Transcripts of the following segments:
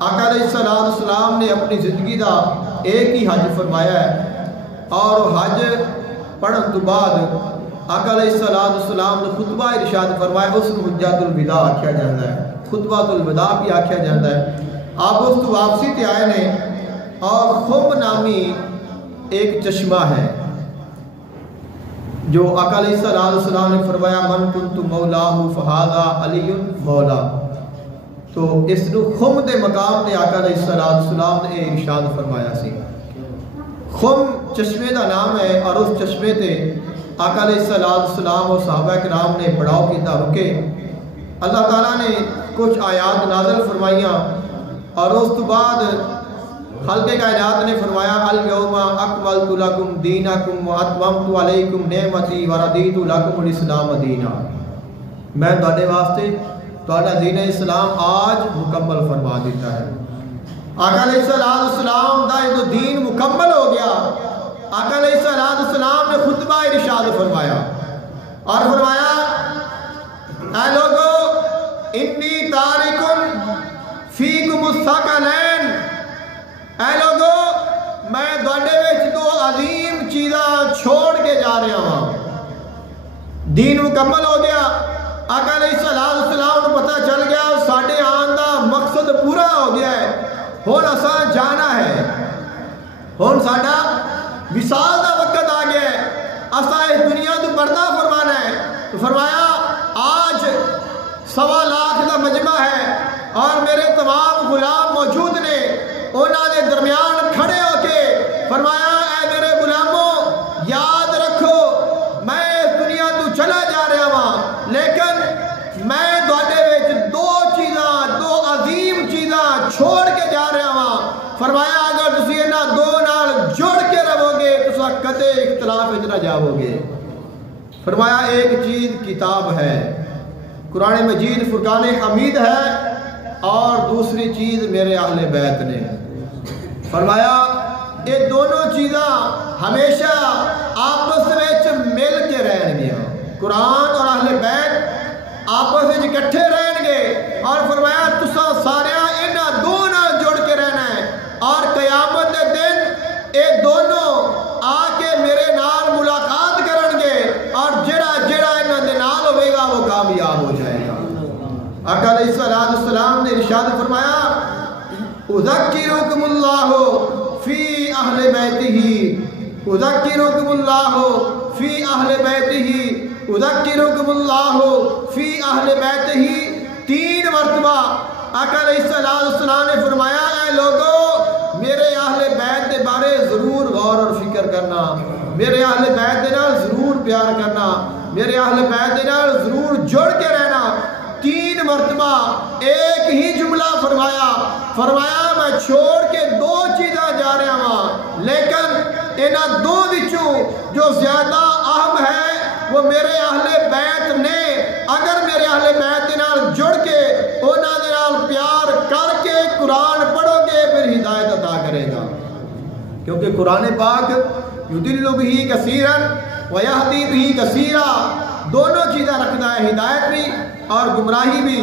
آقا علیہ السلام نے اپنی زندگی دا ایک ہی حج فرمایا ہے، اور حج پڑھن تو بعد آقا علیہ السلام نے خطبہ ارشاد فرمایا، اس کو حجۃ الوداع آکھیا جاتا ہے، خطبۃ الوداع بھی آکھیا جاتا ہے۔ آپ اس تو واپسی تے آئے نے، اور خم نامی ایک چشمہ ہے جو آقا علیہ السلام نے فرمایا من کنت مولاہ فہذا علی مولا، تو اس نو خم دے مقام نے آقا علیہ السلام نے ارشاد فرمایا سی۔ خم چشمے دا نام ہے، اور اس چشمے تے آقا علیہ السلام اور صحابہ کرام نے پڑاؤ کیتا، رکے۔ اللہ تعالیٰ نے کچھ آیات نازل فرمائیاں، اور اس تو بعد خالق کائنات نے فرمایا الیوم اکملت لکم دینکم واتممت علیکم نعمتی ورضیت لکم الاسلام دینا، میں تواڈے واسطے تواڈا دین اسلام آج مکمل فرما دیتا ہے۔ آقا علیہ السلام دا یہ دین مکمل ہو گیا۔ آقا علیہ السلام نے خطبہ ارشاد فرمایا، اور فرمایا اے لوگو انی تارکن فیکم الثقلین، اے لوگو میں تواڈے وچ دو عظیم چیزاں چھوڑ کے جا رہا ہوں۔ دین مکمل ہو گیا، آقا علیہ السلام کو پتہ چل گیا ساڈے آن دا مقصد پورا ہو گیا ہے، ہن اساں جانا ہے، ہن ساڈا وصال دا وقت آ گیا ہے، اساں اس دنیا تو پردہ فرمانا ہے۔ تو فرمایا آج 1.25 لاکھ دا مجمع ہے، اور میرے تمام غلام موجود نے، انہاں دے درمیان کھڑے ہو کے فرمایا اے میرے غلاموں یاد رکھو میں اس دنیا تو چلا جا رہا ہوں، لیکن میں تواڈے وچ دو چیزاں، دو عظیم چیزاں چھوڑ کے جا رہا ہوں۔ فرمایا اگر تسی انہاں دو نال جڑ کے رہو گے تساں کدے اختلاف وچ نہ جاؤ گے۔ فرمایا ایک چیز کتاب ہے، قرآن مجید فرقان حمید ہے، اور دوسری چیز میرے اہل بیت نے۔ فرمایا یہ دونوں چیزاں ہمیشہ آپس میں مل کے رہن گیا، قرآن اور اہل بیت آپس میں اکٹھے رہن گے، اور فرمایا تساں سارے انہاں دو نال جڑ کے رہنا ہے، اور قیامت دے دن یہ دونوں آ کے میرے نال ملاقات کرن گے، اور جڑا انہاں دے نال ہوئے گا وہ کامیاب ہو جائے گا۔ آقا علیہ السلام نے ارشاد فرمایا اذکرکم اللہ فی اہل بیتہ، اذکرکم اللہ فی اہل بیتہ، اذکرکم اللہ فی اہل بیتہ، 3 مرتبہ آقا علیہ السلام نے فرمایا اے لوگو میرے اہل بیت کے بارے ضرور غور اور فکر کرنا، میرے اہل بیت کے نال ضرور پیار کرنا، میرے اہل بیت کے نال ضرور جڑ کے رہنا۔ 3 مرتبہ ایک ہی جملہ فرمایا میں چھوڑ کے 2 چیزاں جا رہا ہوں، لیکن انہاں 2 وچوں جو زیادہ اہم ہے وہ میرے اہل بیت نے، اگر میرے اہل بیت کے نال جڑ کے انہاں دے نال پیار کر کے قرآن پڑھو گے پھر ہدایت عطا کرے گا، کیونکہ قرآن پاک یضل بہ کثیرا ویہدی بہ کثیرا، دونوں چیزیں رکھتا ہے، ہدایت بھی اور گمراہی بھی۔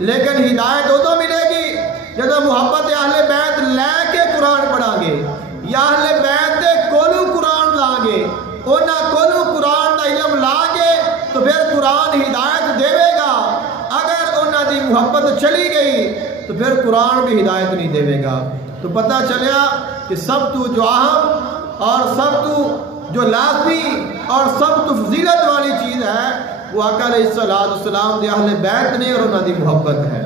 لیکن ہدایت ادو ملے گی جب محبت اہل بیت لے کے قرآن پڑھا گے، یا اہل بیت دے کولو قرآن لا گے، انہاں کولو قرآن دا علم لا گے تو پھر قرآن ہدایت دے گا۔ اگر انہاں دی محبت چلی گئی تو پھر قرآن بھی ہدایت نہیں دے گا۔ تو پتہ چلیا کہ سب تو جو اہم اور سب تو جو لازمی اور سب تو فضیلت والی چیز ہے وہ آقا علیہ السلام دے اہل بیت نے اور انہاں دی محبت ہے۔